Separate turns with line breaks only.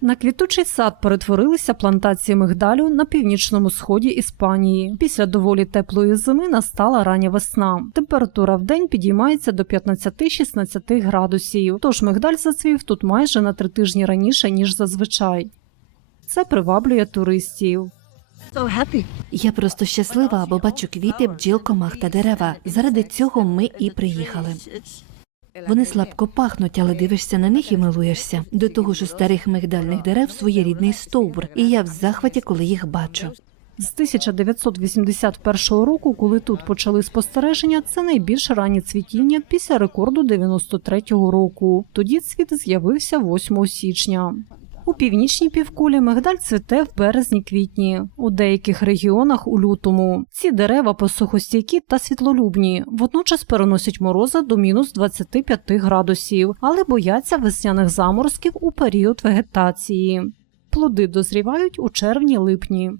На квітучий сад перетворилися плантації мигдалю на північному сході Іспанії. Після доволі теплої зими настала рання весна. Температура в день підіймається до 15-16 градусів. Тож мигдаль зацвів тут майже на три тижні раніше ніж зазвичай. Це приваблює туристів.
Я просто щаслива, бо бачу квіти, бджіл, комах та дерева. Заради цього ми і приїхали. Вони слабко пахнуть, але дивишся на них і милуєшся. До того ж, у старих мигдальних дерев своєрідний стовбур, і я в захваті, коли їх бачу.
З 1981 року, коли тут почали спостереження, це найбільш раннє цвітіння після рекорду 93-го року. Тоді цвіт з'явився 8 січня. У північній півкулі мигдаль цвіте в березні-квітні, у деяких регіонах у лютому. Ці дерева посухостійкі та світлолюбні, водночас переносять морози до мінус 25 градусів, але бояться весняних заморозків у період вегетації. Плоди дозрівають у червні-липні.